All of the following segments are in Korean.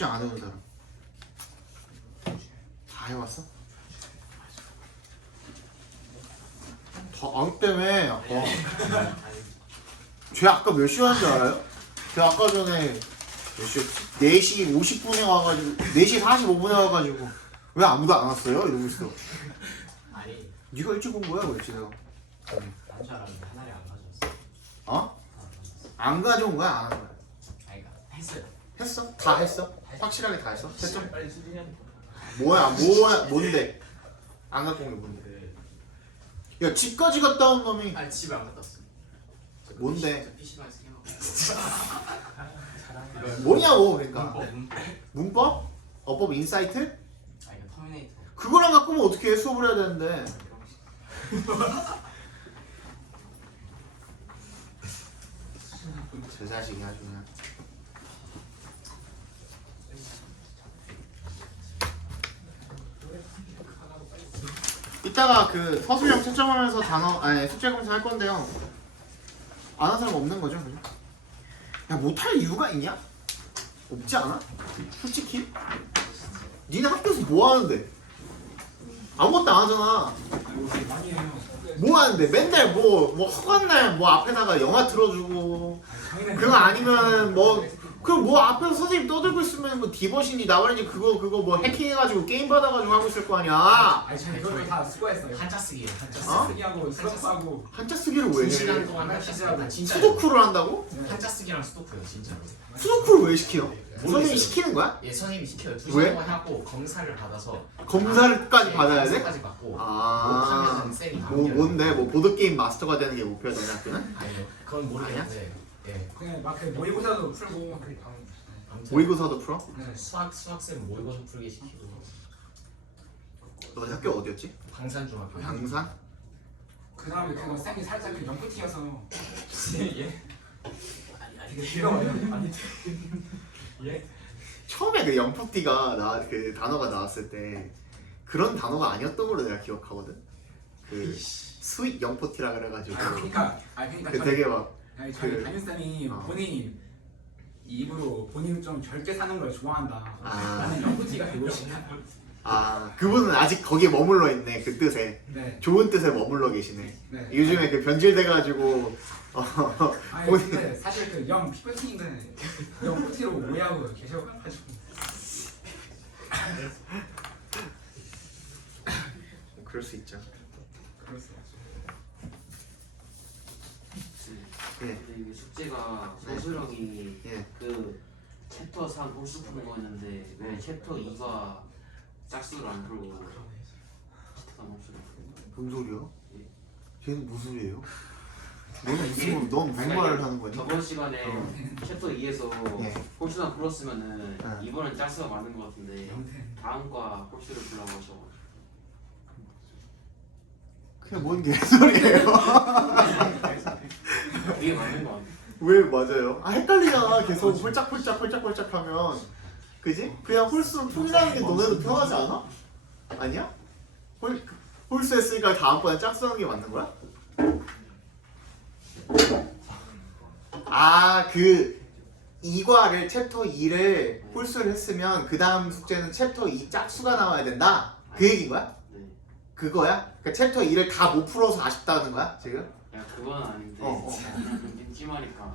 숙제 안 해온 사람 다 해왔어? 안 때문에 아까 쟤 아까 몇 시에 왔는지 알아요? 쟤 아까 전에 몇 시였지? 4시 50분에 와가지고 4시 45분에 와가지고 왜 아무도 안 왔어요? 이러고 있어. 아니 네가 일찍 온 거야 그랬지 내가. 난 줄 알았는데 하나를 안 가져왔어. 어? 안 가져온 거야 안 한 거야? 아니 그러니까 했어요. 했어? 다 했어? 확실하게 다 했어? 했어? 빨리 수진이한테. 뭐야 뭔데? 안 갖고 온 게 뭔데? 야 집까지 갔다 온 놈이 아니 집에 안 갔다 왔어. 뭔데? 저 PC방에서 게임하고. 뭐냐고 그러니까 문법. 문법? 어법 인사이트? 아니 이거 터미네이터. 그거랑 갖고 오면 어떻게 해? 수업을 해야 되는데 저 자식이 아주 그냥 이따가 그 서술형 채점하면서 단어 아니 숙제 검사 할 건데요. 안 한 사람 없는 거죠? 그죠? 야 못할 이유가 있냐? 없지 않아? 솔직히? 니네 학교에서 뭐 하는데? 아무것도 안 하잖아. 뭐 하는데? 맨날 뭐 허간 날 뭐 앞에다가 영화 틀어주고 그거 아니면 뭐 앞에서 선생님 떠들고 있으면 뭐 디버신이 나발이니 그거 뭐 해킹해가지고 게임 받아가지고 하고 있을 거 아니야. 아니 저희 그걸 다 수고했어요. 한자 쓰기예요. 한자 어? 쓰기. 쓰기하고 수업하고 한자 쓰기를 왜 2시간 해? 동안 한자 쓰기. 진짜. 수도쿠를 한다고? 한자 쓰기랑 수도쿠요 진짜로. 수도쿠를 왜 시켜? 모르겠어요. 선생님이 시키는 거야? 예 선생님이 시켜요. 2시간 왜? 동안 하고 검사를 받아서. 검사까지 받아야 돼? 검사까지 받고. 아, 못하면은 쌤이 뭔데? 뭐 보드게임 마스터가 되는 게 목표야 너네 학교는? 아니요 그건 모르겠는데. 예. 그냥 막그 모의고사도 풀고 아무튼 모의고사도 풀어? 네. 수학쌤 모의고사 풀게 시키고. 너네 학교 어디였지? 방산중학교. 양산? 그 다음에 그거 쌤이 살짝 그 연구티여서 예? 되게 길어요. 아니 예? 처음에 그 영프티가 그 단어가 나왔을 때 그런 단어가 아니었던 걸로 내가 기억하거든. 그 스윗 영포티라 그래가지고 그러니까 그 되게 막 아니 저희 그- 담임쌤이 어. 본인이 입으로 본인 좀 젊게 사는 걸 좋아한다. 아. 나는 연구티가 되고 싶다. 그분은 아직 거기에 머물러 있네 그 뜻에 네. 좋은 뜻에 머물러 계시네. 네. 요즘에 그 변질돼가지고 아니 본인- 근데 사실 그 영 PPT인데 연구티로 오해하고 계셔가지고 그럴 수 있죠. 그랬어요. 예. 근데 이게 숙제가 네. 서술형이 예. 그 챕터 3 홀수 푸는 거였는데 왜 챕터 2가 짝수를 안 풀고 챕터 3 홀수를 푸는 거예요? 뭔 소리야? 예. 걔는 무슨 소리예요? 이게- 넌 무슨 아니, 말을 이게 하는 거니? 저번 시간에 어. 챕터 2에서 예. 홀수만 풀었으면은 네. 이번엔 짝수가 맞는 거 같은데 영태. 다음 과 홀수를 풀라고 하셔가지고 그게 뭔 개소리예요? 이게 맞는 거 같아요. 왜 맞아요? 헷갈리잖아. 계속 홀짝홀짝 하면 그지? 그냥 홀수 풀이라는 게 너네도 편하지 않아? 아니야? 홀수 했으니까 다음번에 짝수 하는 게 맞는 거야? 그 2과를 챕터 2를 홀수를 했으면 그 다음 숙제는 챕터 2 짝수가 나와야 된다? 그 얘기인 거야? 네. 그거야? 그러니까 챕터 2를 다 못 풀어서 아쉽다는 거야 지금? 야 그건 아닌데 좀 찜찜하니까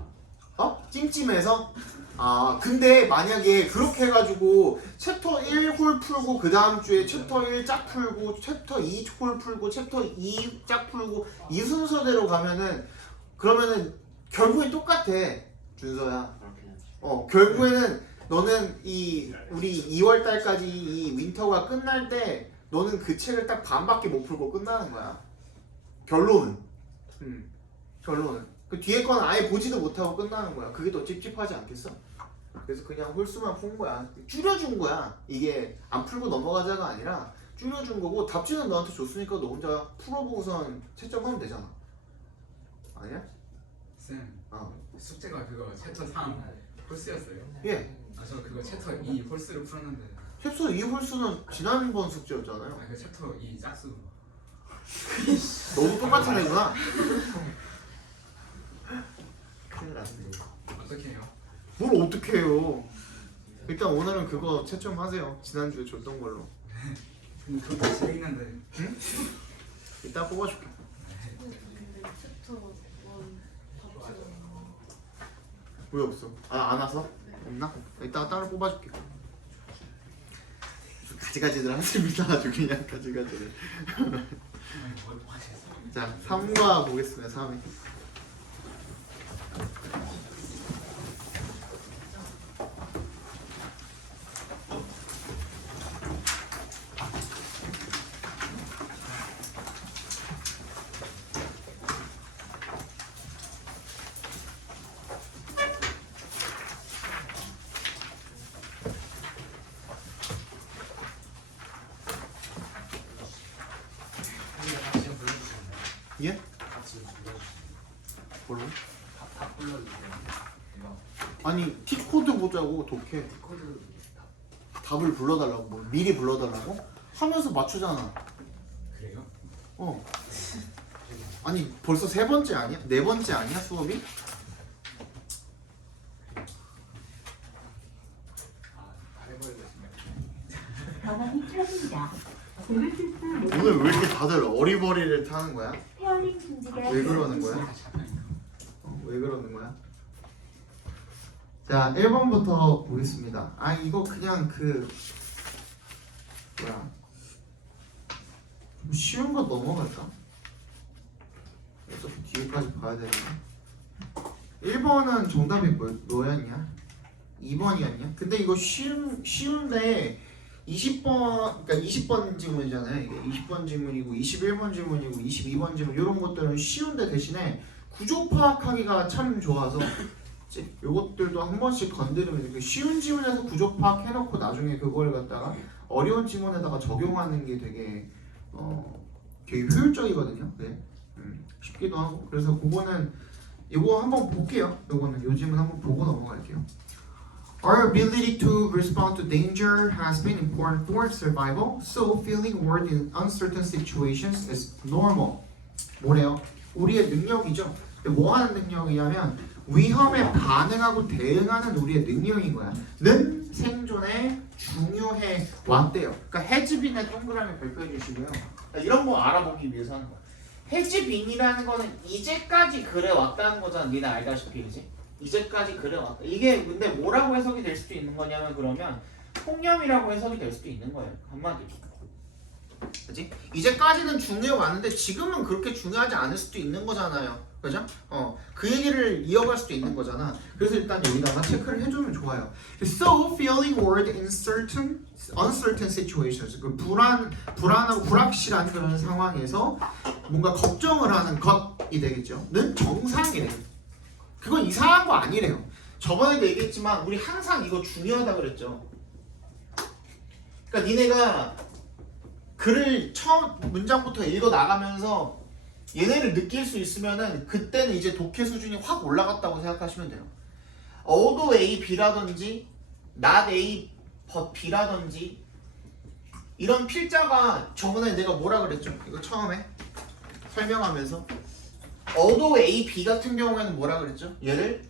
찜찜해서? 근데 만약에 그렇게 해가지고 챕터 1홀 풀고 그 다음 주에 챕터 1 짝 풀고 챕터 2홀 풀고 챕터 2 짝 풀고 이 순서대로 가면은 그러면은 결국엔 똑같아 준서야. 그렇긴 하죠. 결국에는 너는 우리 2월 달까지 이 윈터가 끝날 때 너는 그 책을 딱 반밖에 못 풀고 끝나는 거야. 결론은. 결론은. 그 뒤에 거는 아예 보지도 못하고 끝나는 거야. 그게 더 찝찝하지 않겠어? 그래서 그냥 홀수만 푼 거야. 줄여준 거야. 이게 안 풀고 넘어가자가 아니라 줄여준 거고 답지는 너한테 줬으니까 너 혼자 풀어보고선 채점하면 되잖아. 아니야? 쌤 어. 숙제가 그거 챕터 3 홀수였어요. 예. 저 그거 챕터 2 홀수를 풀었는데 챕터 2 홀수는 지난번 숙제였잖아요. 그 챕터 2 짝수 너도 똑같은 애구나. 큰일 났네. 어떻게 해요? 뭘 어떻게 해요? 일단 오늘은 그거 채점하세요. 지난주에 줬던 걸로. 근데 그것도 집에 있는데 이따 뽑아줄게. 근데 챕터 1 답지가 왜 없어? 안 와서? 없나? 이따가 따로 뽑아줄게. 가지가지들 하십니다. 아주 그냥 가지가지들. 자, 3과 보겠습니다. 3위. 지금 불러주시면 예? 같이 불러주시면 뭘로? 다 불러주세요. 이거 아니 T코드 보자고 독해. 코드 답을 불러달라고 뭐 미리 불러달라고? 하면서 맞추잖아. 그래요? 어. 아니 벌써 3번째 아니야? 4번째 아니야 수업이? 해보겠습니다. 전원이 켜집니다. 오늘 왜 이렇게 다들 어리버리를 타는 거야? 페어링 금지가 왜 그러는 거야? 왜 그러는 거야? 자 1번부터 보겠습니다. 아 이거 그냥 그 뭐야 좀 쉬운 거 넘어갈까? 어차피 뒤에까지 봐야 되는데 1번은 정답이 뭐였냐? 2번이었냐? 근데 이거 쉬운데 20번 그러니까 20번 질문이잖아요. 이게 20번 질문이고 21번 질문이고 22번 질문 이런 것들은 쉬운데 대신에 구조 파악하기가 참 좋아서 요것들도 한 번씩 건드리면 이렇게 쉬운 지문에서 구조 파악해놓고 나중에 그걸 갖다가 어려운 지문에다가 적용하는 게 되게 효율적이거든요. 네. 쉽기도 하고 그래서 그거는 이거 한번 볼게요. 요거는 요 질문 한번 보고 넘어갈게요. Our ability to respond to danger has been important for survival, so feeling worried in uncertain situations is normal. 뭐래요? 우리의 능력이죠. 뭐 하는 능력이냐면 위험에 반응하고 대응하는 우리의 능력인 거야. 는 생존에 중요해 왔대요. 그러니까 해즈빈의 동그라미 발표해 주시고요. 이런 거 알아보기 위해서 하는 거야. 해즈빈이라는 거는 이제까지 그래 왔다는 거잖아. 니네 알다시피 이제까지 그래 왔다. 이게 근데 뭐라고 해석이 될 수도 있는 거냐면 그러면 통념이라고 해석이 될 수도 있는 거예요. 한마디로. 그지? 이제까지는 중요해 왔는데 지금은 그렇게 중요하지 않을 수도 있는 거잖아요. 그죠? 그 얘기를 이어갈 수도 있는 거잖아. 그래서 일단 여기다가 체크를 해주면 좋아요. So feeling worried in uncertain situations. 그 불안하고 불확실한 그런 상황에서 뭔가 걱정을 하는 것이 되겠죠. 는 정상이래요. 그건 이상한 거 아니래요. 저번에도 얘기했지만 우리 항상 이거 중요하다 그랬죠. 그러니까 니네가 글을 처음 문장부터 읽어 나가면서 얘네를 느낄 수 있으면은 그때는 이제 독해 수준이 확 올라갔다고 생각하시면 돼요. although A, B라든지 not A, but B라든지 이런 필자가 저번에 내가 뭐라 그랬죠? 이거 처음에 설명하면서 although A, B 같은 경우에는 뭐라 그랬죠? 얘를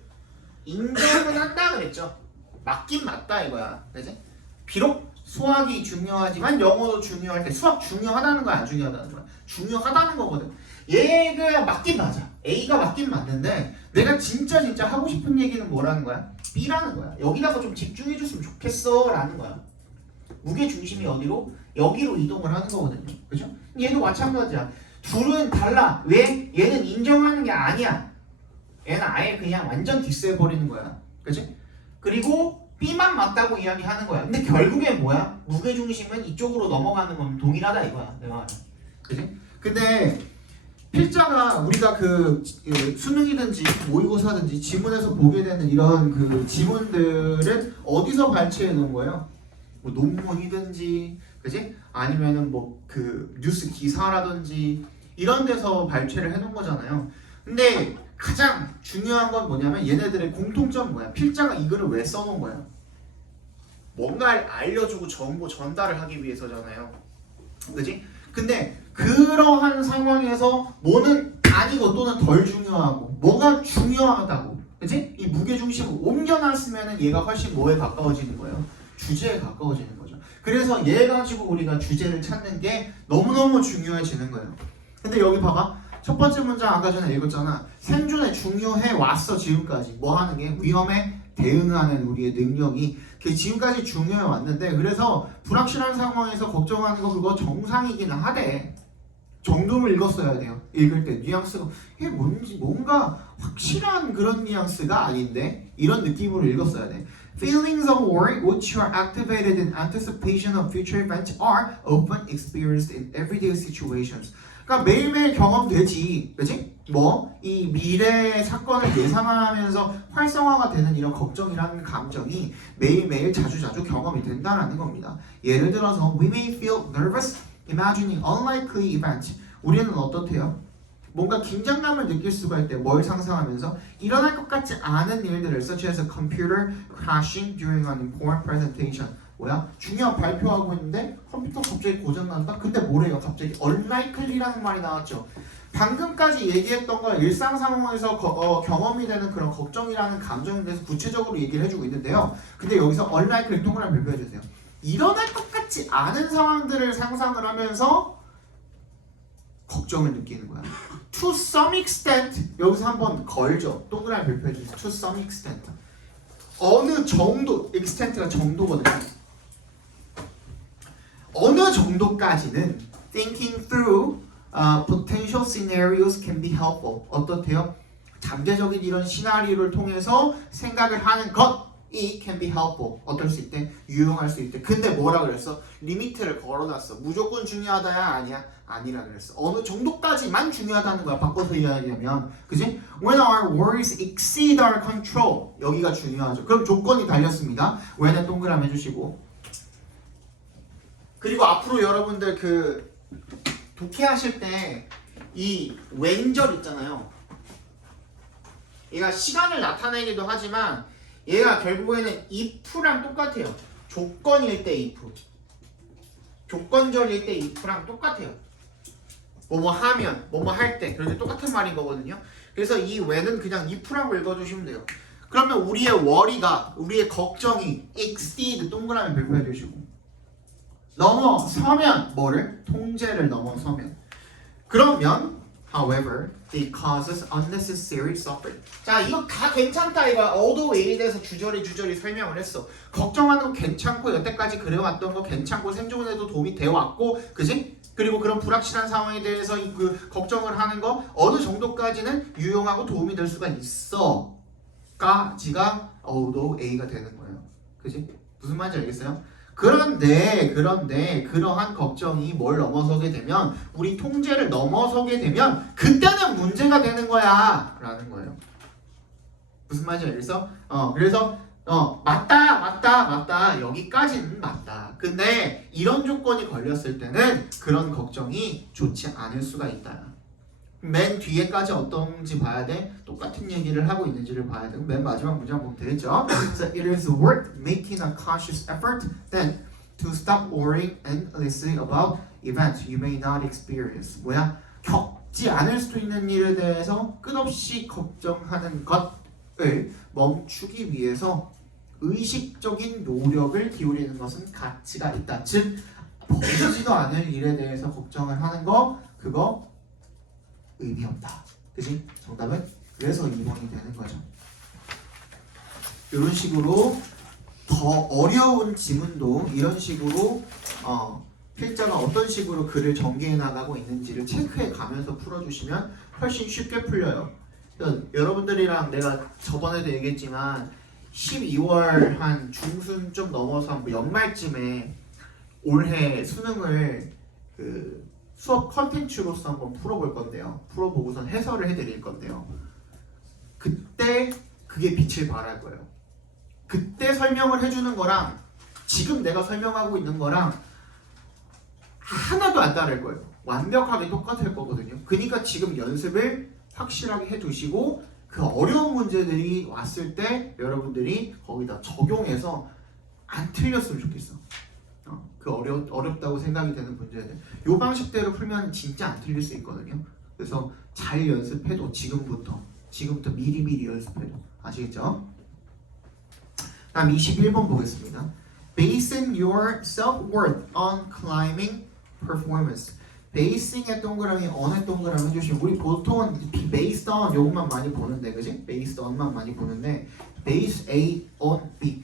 인정은 한다 그랬죠. 맞긴 맞다 이거야. 그지? 비록 수학이 중요하지만 영어도 중요할 때 수학 중요하다는 거야 안 중요하다는 거야? 중요하다는 거거든. 얘가 맞긴 맞아. A가 맞긴 맞는데 내가 진짜 하고 싶은 얘기는 뭐라는 거야? B라는 거야. 여기다가 좀 집중해 줬으면 좋겠어 라는 거야. 무게 중심이 어디로? 여기로 이동을 하는 거거든요. 그죠? 얘도 마찬가지야. 둘은 달라. 왜? 얘는 인정하는 게 아니야. 얘는 아예 그냥 완전 디스해버리는 거야. 그치? 그리고 B만 맞다고 이야기하는 거야. 근데 결국엔 뭐야? 무게중심은 이쪽으로 넘어가는 건 동일하다 이거야. 내 말은. 그치? 근데 필자가 우리가 그 수능이든지 모의고사든지 지문에서 보게 되는 이런 그 지문들은 어디서 발췌해 놓은 거예요? 뭐 논문이든지, 그지? 아니면은 뭐 그 뉴스 기사라든지 이런 데서 발췌를 해 놓은 거잖아요. 근데 가장 중요한 건 뭐냐면 얘네들의 공통점은 뭐야? 필자가 이 글을 왜 써놓은 거야? 뭔가를 알려주고 정보 전달을 하기 위해서잖아요. 그지? 근데 그러한 상황에서 뭐는 아니고 또는 덜 중요하고 뭐가 중요하다고 그치? 이 무게중심을 옮겨놨으면 얘가 훨씬 뭐에 가까워지는 거예요? 주제에 가까워지는 거죠. 그래서 얘 가지고 우리가 주제를 찾는 게 너무너무 중요해지는 거예요. 근데 여기 봐봐. 첫 번째 문장 아까 전에 읽었잖아. 생존에 중요해 왔어 지금까지. 뭐 하는 게? 위험에 대응하는 우리의 능력이 지금까지 중요해 왔는데 그래서 불확실한 상황에서 걱정하는 거 그거 정상이기는 하대. 정도를 읽었어야 돼요. 읽을 때 뉘앙스가 이게 뭔지 뭔가 확실한 그런 뉘앙스가 아닌데 이런 느낌으로 읽었어야 돼. Feelings of worry which are activated in anticipation of future events are often experienced in everyday situations. 그러니까 매일매일 경험되지, 그렇지? 뭐 이 미래의 사건을 예상하면서 활성화가 되는 이런 걱정이라는 감정이 매일매일 자주자주 경험이 된다는 겁니다. 예를 들어서 we may feel nervous imagining unlikely events. 우리는 어떻대요? 뭔가 긴장감을 느낄 수가 있대. 뭘 상상하면서 일어날 것 같지 않은 일들을 such as a computer crashing during an important presentation. 뭐야? 중요한 발표하고 있는데 컴퓨터 갑자기 고장난다? 근데 뭐래요? 갑자기 unlikely라는 말이 나왔죠. 방금까지 얘기했던 걸 일상 상황에서 경험이 되는 그런 걱정이라는 감정에 대해서 구체적으로 얘기를 해주고 있는데요. 근데 여기서 unlikely 동그라미 발표해주세요. 일어날 것 같지 않은 상황들을 상상을 하면서 걱정을 느끼는 거야. To some extent 여기서 한번 걸죠. 동그라미 발표해주세요. To some extent 어느 정도 extent가 정도거든요. 어느 정도까지는 thinking through potential scenarios can be helpful. 어떻대요? 잠재적인 이런 시나리오를 통해서 생각을 하는 것이 can be helpful. 어떨 수 있대? 유용할 수 있대. 근데 뭐라 그랬어? 리미트를 걸어놨어. 무조건 중요하다야? 아니야? 아니라 그랬어. 어느 정도까지만 중요하다는 거야. 바꿔서 이야기하면. 그지? When our worries exceed our control. 여기가 중요하죠. 그럼 조건이 달렸습니다. when은 동그라미 해주시고. 그리고 앞으로 여러분들 그 독해하실 때 이 왼절 있잖아요. 얘가 시간을 나타내기도 하지만 얘가 결국에는 if랑 똑같아요. 조건일 때 if. 조건절일 때 if랑 똑같아요. 뭐뭐 하면, 뭐뭐 할 때. 그런데 똑같은 말인 거거든요. 그래서 이 when은 그냥 if라고 읽어주시면 돼요. 그러면 우리의 worry가, 우리의 걱정이 exceed 동그라미 발표해 주시고 넘어서면 뭐를? 통제를 넘어서면. 그러면 however it causes unnecessary suffering. 자 이거 다 괜찮다 이거 although A에 대해서 주저리 설명을 했어. 걱정하는 거 괜찮고 여태까지 그래왔던 거 괜찮고 생존에도 도움이 되어왔고 그지? 그리고 그런 불확실한 상황에 대해서 그 걱정을 하는 거 어느 정도까지는 유용하고 도움이 될 수가 있어 까지가 although A가 되는 거예요. 그지? 무슨 말인지 알겠어요? 그런데 그러한 걱정이 뭘 넘어서게 되면 우리 통제를 넘어서게 되면 그때는 문제가 되는 거야 라는 거예요. 무슨 말인지 알겠어? 그래서 맞다 여기까지는 맞다. 근데 이런 조건이 걸렸을 때는 그런 걱정이 좋지 않을 수가 있다. 맨 뒤에까지 어떤지 봐야 돼. 똑같은 얘기를 하고 있는지를 봐야 돼. 맨 마지막 문장 보면 되겠죠. So it is worth making a conscious effort then to stop worrying endlessly about events you may not experience. 뭐야? 겪지 않을 수도 있는 일에 대해서 끝없이 걱정하는 것을 멈추기 위해서 의식적인 노력을 기울이는 것은 가치가 있다. 즉 벌어지지도 않을 일에 대해서 걱정을 하는 거 그거 의미 없다. 그치? 정답은 그래서 2번이 되는 거죠. 이런 식으로 더 어려운 지문도 이런 식으로 필자가 어떤 식으로 글을 전개해 나가고 있는지를 체크해 가면서 풀어주시면 훨씬 쉽게 풀려요. 여러분들이랑 내가 저번에도 얘기했지만 12월 한 중순 좀 넘어서 연말쯤에 올해 수능을 그 수업 컨텐츠로서 한번 풀어볼 건데요. 풀어보고선 해설을 해드릴 건데요. 그때 그게 빛을 발할 거예요. 그때 설명을 해주는 거랑 지금 내가 설명하고 있는 거랑 하나도 안 다를 거예요. 완벽하게 똑같을 거거든요. 그러니까 지금 연습을 확실하게 해두시고 그 어려운 문제들이 왔을 때 여러분들이 거기다 적용해서 안 틀렸으면 좋겠어. 그 어렵다고 생각이 되는 문제들 이 방식대로 풀면 진짜 안 틀릴 수 있거든요. 그래서 잘 연습해도 지금부터 미리 연습해도 아시겠죠? 다음 21번 보겠습니다. Basing your self-worth on climbing performance. 베이싱의 동그라미, on의 동그라미 해주시면 우리 보통은 based on 요것만 많이 보는데 그지? based on만 많이 보는데 base A on B.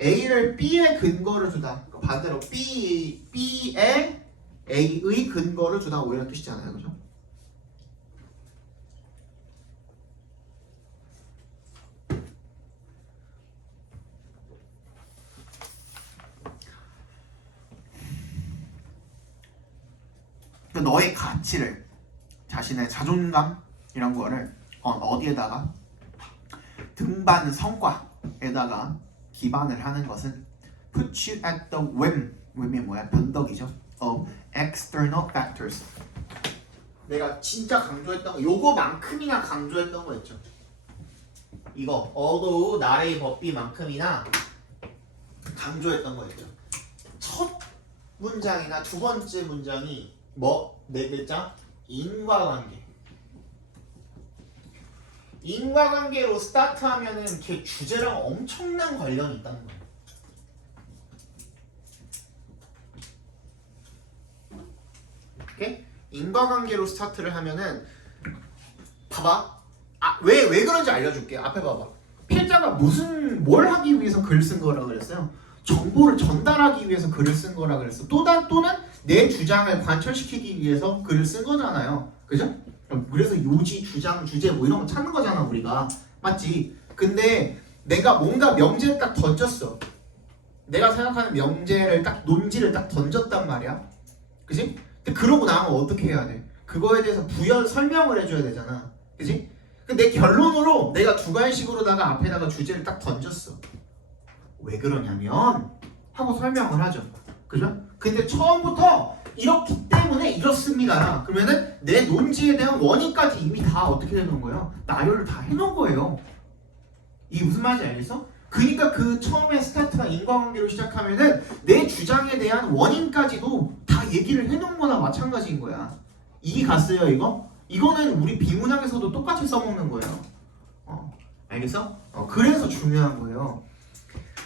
A를 B에 근거를 주다. 반대로 B에 A의 근거를 주다 뭐 이런 뜻이잖아요. 그죠? 너의 가치를 자신의 자존감 이런 거를 어디에다가 등반 성과에다가 기반을 하는 것은 put you at the whim이 뭐야? 변덕이죠. of external factors. 내가 진짜 강조했던 거 요거만큼이나 강조했던 거 있죠. 이거 although 나의 법비만큼이나 강조했던 거 있죠. 첫 문장이나 두 번째 문장이 네 글자? 인과관계. 인과관계로 스타트하면은 걔 주제랑 엄청난 관련이 있다는 거예요. 오케이? 인과관계로 스타트를 하면은 봐봐. 왜 그런지 알려줄게. 앞에 봐봐. 필자가 뭘 하기 위해서 글을 쓴 거라 그랬어요? 정보를 전달하기 위해서 글을 쓴 거라 그랬어. 또는 내 주장을 관철시키기 위해서 글을 쓴 거잖아요. 그죠? 그래서 요지, 주장, 주제 뭐 이런 거 찾는 거잖아 우리가. 맞지? 근데 내가 뭔가 명제를 딱 던졌어. 내가 생각하는 명제를 딱 논지를 딱 던졌단 말이야. 그지? 근데 그러고 나면 어떻게 해야 돼? 그거에 대해서 부연 설명을 해줘야 되잖아. 그지? 근데 내 결론으로 내가 주관식으로다가 앞에다가 주제를 딱 던졌어. 왜 그러냐면 하고 설명을 하죠. 그죠? 근데 처음부터 이렇기 때문에 이렇습니다. 그러면은 내 논지에 대한 원인까지 이미 다 어떻게 해놓은 거예요? 나열을 다 해놓은 거예요. 이게 무슨 말인지 알겠어? 그러니까 그 처음에 스타트나 인과관계로 시작하면은 내 주장에 대한 원인까지도 다 얘기를 해놓은 거나 마찬가지인 거야. 이게 갔어요 이거? 이거는 우리 비문학에서도 똑같이 써먹는 거예요. 알겠어? 그래서 중요한 거예요.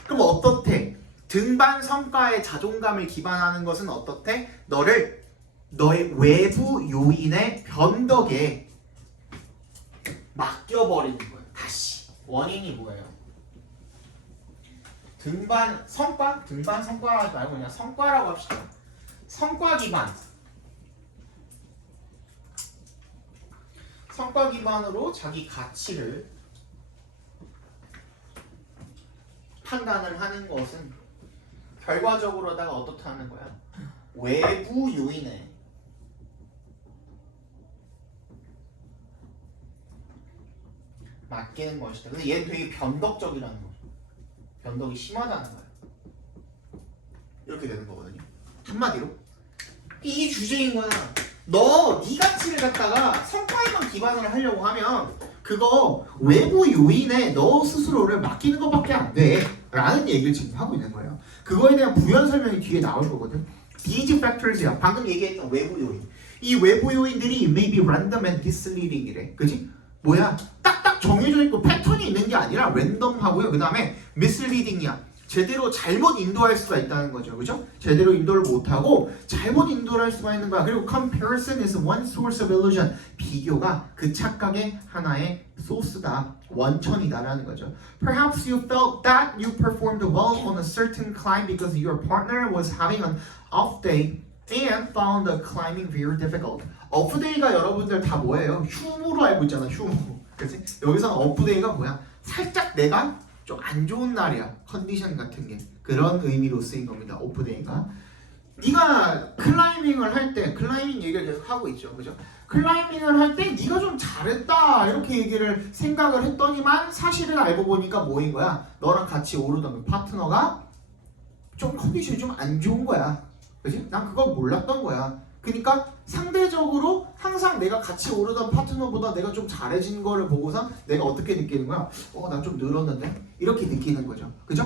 그럼 어떻대? 등반 성과의 자존감을 기반하는 것은 어떻대? 너의 외부 요인의 변덕에 맡겨버리는 거예요. 다시 원인이 뭐예요? 등반 성과라고 말고 그냥 성과라고 합시다. 성과 기반으로 자기 가치를 판단을 하는 것은 결과적으로다가 어떻게 하는 거야? 외부 요인에 맡기는 것이다. 근데 얘는 되게 변덕적이라는 거죠. 변덕이 심하다는 거야. 이렇게 되는 거거든요. 한마디로 이 주제인 거야. 네 가치를 갖다가 성과에만 기반을 하려고 하면 그거 외부 요인에 너 스스로를 맡기는 것밖에 안 돼 라는 얘기를 지금 하고 있는 거예요. 그거에 대한 부연 설명이 뒤에 나올 거거든. These factors야. 방금 얘기했던 외부 요인. 이 외부 요인들이 may be random and misleading이래. 그지? 뭐야? 딱딱 정해져 있고 패턴이 있는 게 아니라 랜덤하고요. 그 다음에 misleading이야. 제대로 잘못 인도할 수가 있다는 거죠. 그죠? 제대로 인도를 못하고 잘못 인도를 할 수가 있는 거야. 그리고 comparison is one source of illusion. 비교가 그 착각의 하나의 소스다. 원천이다라는 거죠. Perhaps you felt that you performed well on a certain climb because your partner was having an off day and found the climbing very difficult. off day가 여러분들 다 뭐예요? 휴무로 알고 있잖아. 휴무. 그치? 여기서는 off day가 뭐야? 살짝 내가 좀 안 좋은 날이야. 컨디션 같은 게. 그런 의미로 쓰인 겁니다. 오프데이가. 네가 클라이밍을 할 때 클라이밍 얘기를 계속 하고 있죠. 그죠? 클라이밍을 할 때 네가 좀 잘했다 이렇게 얘기를 생각을 했더니만 사실은 알고 보니까 뭐인 거야? 너랑 같이 오르던 그 파트너가 좀 컨디션이 좀 안 좋은 거야. 그지? 난 그거 몰랐던 거야. 그러니까 상대적으로 항상 내가 같이 오르던 파트너보다 내가 좀 잘해진 거를 보고서 내가 어떻게 느끼는 거야? 난 좀 늘었는데? 이렇게 느끼는 거죠. 그죠?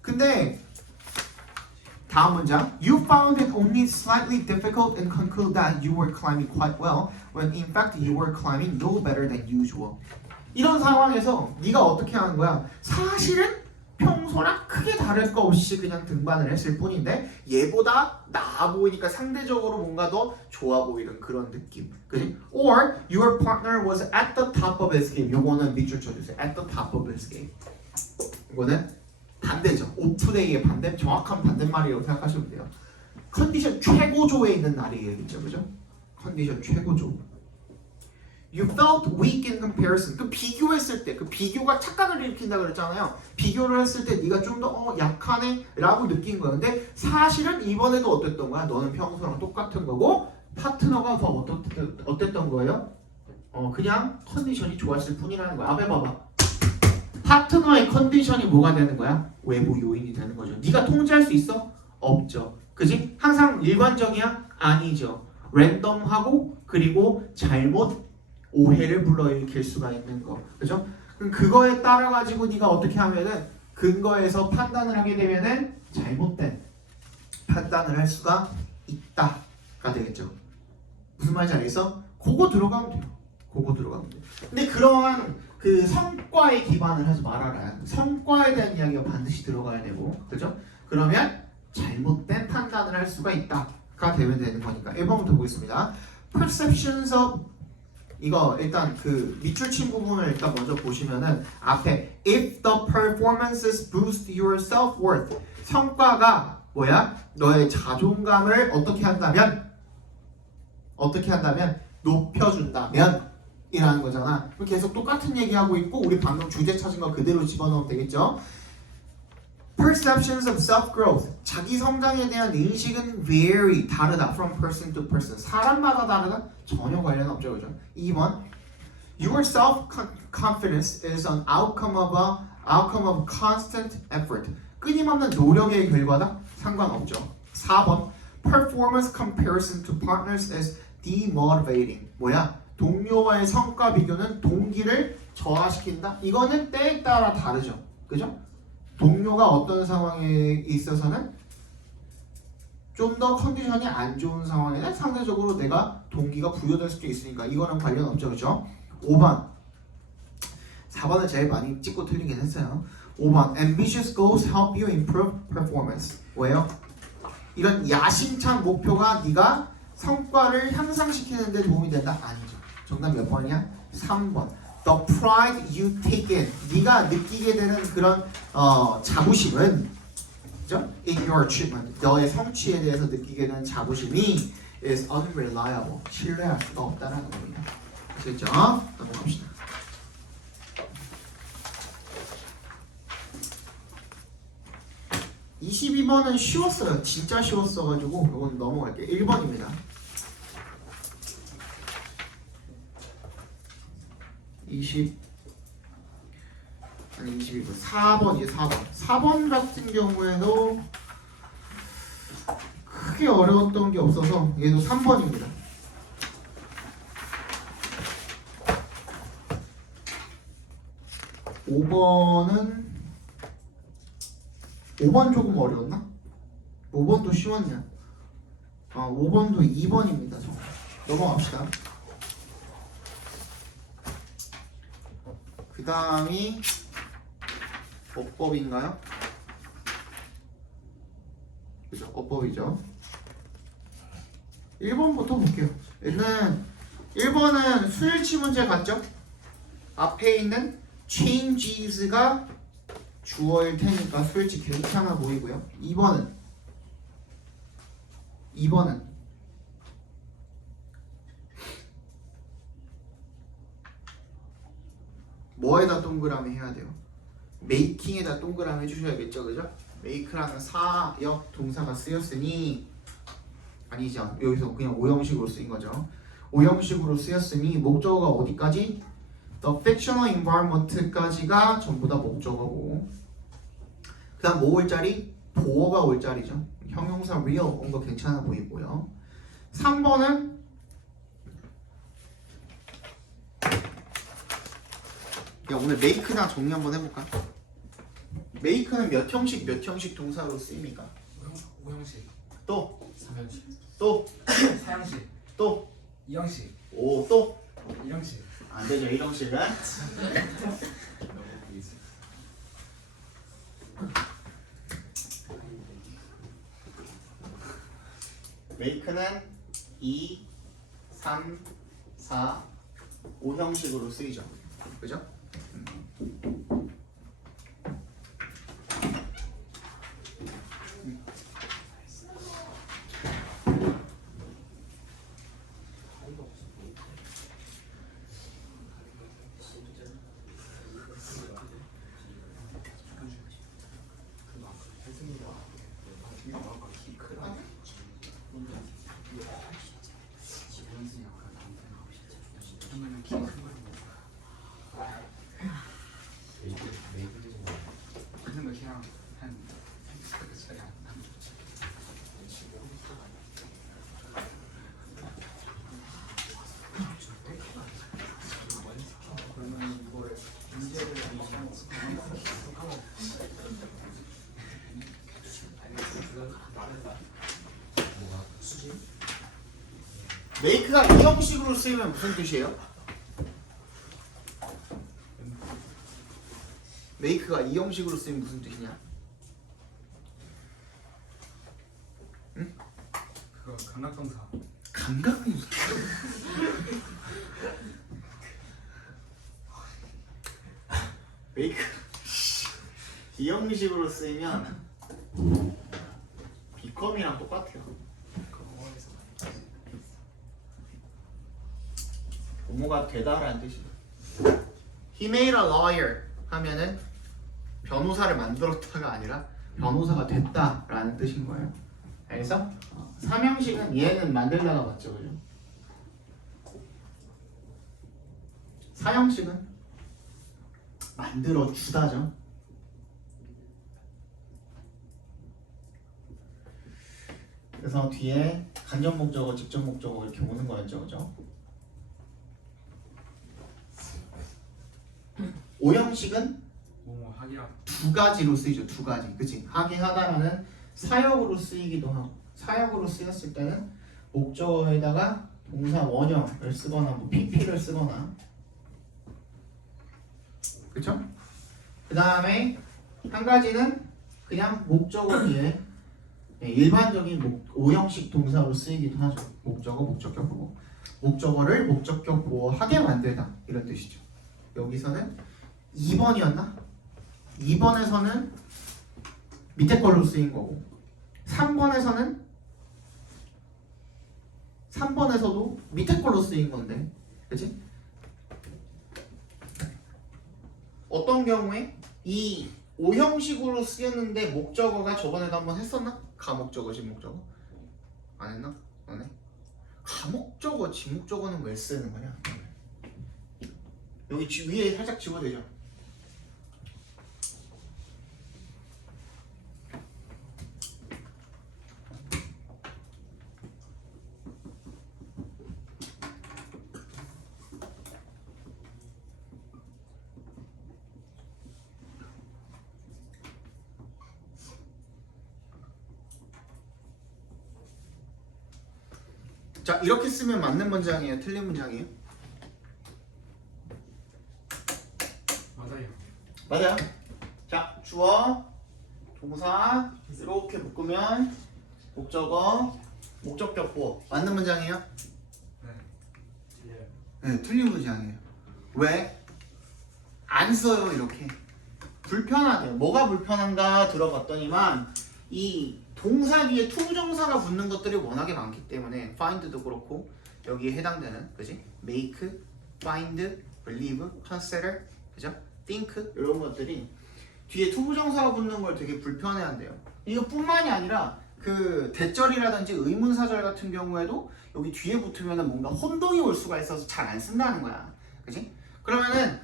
근데 다음 문장. You found it only slightly difficult and conclude that you were climbing quite well when in fact you were climbing no better than usual. 이런 상황에서 네가 어떻게 하는 거야? 사실은 평소랑 크게 다를 거 없이 그냥 등반을 했을 뿐인데 얘보다 나아 보이니까 상대적으로 뭔가 더 좋아 보이는 그런 느낌. 그지? Or your partner was at the top of his game. 요거는 밑줄 쳐주세요. At the top of his game. 이거는 반대죠. 오프데이의 반대, 정확한 반대말이라고 생각하시면 돼요. 컨디션 최고조에 있는 날이겠죠, 그죠? 컨디션 최고조. You felt weak in comparison. 그 비교했을 때, 그 비교가 착각을 일으킨다 그랬잖아요. 비교를 했을 때 네가 좀 더 약하네라고 느낀 거야. 근데 사실은 이번에도 어땠던 거야? 너는 평소랑 똑같은 거고 파트너가 더 어땠던 거예요? 그냥 컨디션이 좋았을 뿐이라는 거야. 앞에 봐봐. 파트너의 컨디션이 뭐가 되는 거야? 외부 요인이 되는 거죠. 네가 통제할 수 있어? 없죠. 그지? 항상 일관적이야? 아니죠. 랜덤하고 그리고 잘못 오해를 불러일으킬 수가 있는 거. 그죠? 그럼 그거에 따라 가지고 네가 어떻게 하면은 근거에서 판단을 하게 되면은 잘못된 판단을 할 수가 있다가 되겠죠. 무슨 말인지 알겠어? 그거 들어가면 돼요. 그거 들어가면 돼요. 근데 그러한 그 성과에 기반을 하지 말아라. 성과에 대한 이야기가 반드시 들어가야 되고, 그죠? 그러면 잘못된 판단을 할 수가 있다가 되면 되는 거니까. 1번부터 보겠습니다. Perceptions of 이거 일단 그 밑줄 친 부분을 일단 먼저 보시면은 앞에 if the performances boost your self-worth 성과가 뭐야? 너의 자존감을 어떻게 한다면 높여준다면 이라는 거잖아. 그럼 계속 똑같은 얘기하고 있고 우리 방금 주제 찾은 거 그대로 집어넣으면 되겠죠? Perceptions of self-growth 자기 성장에 대한 인식은 vary 다르다 from person to person 사람마다 다르다? 전혀 관련 없죠, 그죠? 2번 Your self-confidence is an outcome of constant effort 끊임없는 노력의 결과다? 상관없죠. 4번 Performance comparison to partners is demotivating 뭐야? 동료와의 성과 비교는 동기를 저하시킨다? 이거는 때에 따라 다르죠, 그죠? 동료가 어떤 상황에 있어서는 좀 더 컨디션이 안 좋은 상황에는 상대적으로 내가 동기가 부여될 수도 있으니까 이거랑 관련 없죠, 그렇죠? 5번 4번을 제일 많이 찍고 틀리긴 했어요. 5번 Ambitious goals help you improve performance 왜요? 이런 야심찬 목표가 네가 성과를 향상시키는 데 도움이 된다? 아니죠. 정답 몇 번이야? 3번 The pride you take in 네가 느끼게 되는 그런 자부심은 그죠? In your achievement 너의 성취에 대해서 느끼게 되는 자부심이 is unreliable 신뢰할 수가 없다는 겁니다. 아시겠죠? 넘어갑시다. (22번은) 쉬웠어요. 진짜 쉬웠어가지고 이건 넘어갈게요. 1번입니다. 22번 4번이에요. 4번 같은 경우에도 크게 어려웠던 게 없어서 얘도 3번입니다. 5번은 5번 조금 어려웠나? 5번도 쉬웠냐? 5번도 2번입니다. 넘어갑시다. 그 다음이 어법인가요? 그죠? 어법이죠. 1번부터 볼게요. 얘는 1번은 수일치 문제 같죠? 앞에 있는 changes가 주어일 테니까 수일치 괜찮아 보이고요. 2번은 뭐에다 동그라미 해야 돼요? making에다 동그라미 해주셔야겠죠, 그죠? make라는 사역 동사가 쓰였으니 아니죠. 여기서 그냥 오형식으로 쓰인 거죠. 오형식으로 쓰였으니 목적어가 어디까지? The fictional environment까지가 전부 다 목적어고 그 다음 뭐 올 자리? 보어가 올 자리죠. 형용사 real 온 거 괜찮아 보이고요. 3번은 야, 오늘 make나 정리 한번 해볼까? make는 몇 형식 동사로 쓰입니까? 5형식 또 3형식 또 4형식 또 2형식 오 또 1형식 이형식. 안 되죠. 이 형식은. 너무 보이지. 메이크는 2, 3, 4, 5 형식으로 쓰이죠. 그죠? 그러면은 키큰 거. 그런 거 그냥 한 그렇게 차이 안 나면 좋지. 그러면 이거를 문제를 뭐가 수지? 메이크가 이 형식으로 쓰이면 무슨 뜻이에요? 메이크가 이 형식으로 쓰이면 무슨 뜻이냐? 그거 감각동사. 감각동사. 메이크 이 형식으로 쓰이면 비컴이랑 똑같아요. 부모가 되다라는 뜻이에요. He made a lawyer 하면은 변호사를 만들었다가 아니라 변호사가 됐다라는 뜻인 거예요. 알겠어? 삼형식은 얘는 만들다가 맞죠, 그죠? 사형식은 만들어 주다죠. 그래서 뒤에 간접 목적어, 직접 목적어 이렇게 오는 거였죠, 그죠? 오형식은 뭐뭐 하기라. 두 가지로 쓰이죠. 두 가지. 그치? 하게 하다라는 사역으로 쓰이기도 하고 사역으로 쓰였을 때는 목적어에다가 동사 원형을 쓰거나 뭐 PP를 쓰거나 그쵸? 그 다음에 한 가지는 그냥 목적어 뒤에 일반적인 오형식 동사로 쓰이기도 하죠. 목적어, 목적격 보호. 목적어를 목적격 보호하게 만들다 이런 뜻이죠. 여기서는 2번이었나? 2번에서는 밑에 걸로 쓰인 거고 3번에서도 밑에 걸로 쓰인 건데 그치? 어떤 경우에 이 5형식으로 쓰였는데 목적어가 저번에도 한번 했었나? 가목적어, 진목적어? 안 했나? 안 해? 가목적어, 진목적어는 왜 쓰는 거냐? 여기 위에 살짝 집어대죠. 자, 이렇게 쓰면 맞는 문장이에요? 틀린 문장이에요? 맞아요. 맞아요. 자, 주어, 동사 이렇게 묶으면 목적어, 목적격 보호 맞는 문장이에요? 네. 틀려요. 네, 틀린 문장이에요. 왜? 안 써요 이렇게. 불편하대요. 뭐가 불편한가 들어봤더니만 이 동사 뒤에 투부정사가 붙는 것들이 워낙에 많기 때문에 find도 그렇고 여기에 해당되는 그지? make, find, believe, consider, 그죠? think 이런 것들이 뒤에 투부정사가 붙는 걸 되게 불편해한대요. 이거뿐만이 아니라 그 대절이라든지 의문사절 같은 경우에도 여기 뒤에 붙으면 뭔가 혼동이 올 수가 있어서 잘 안 쓴다는 거야. 그지? 그러면은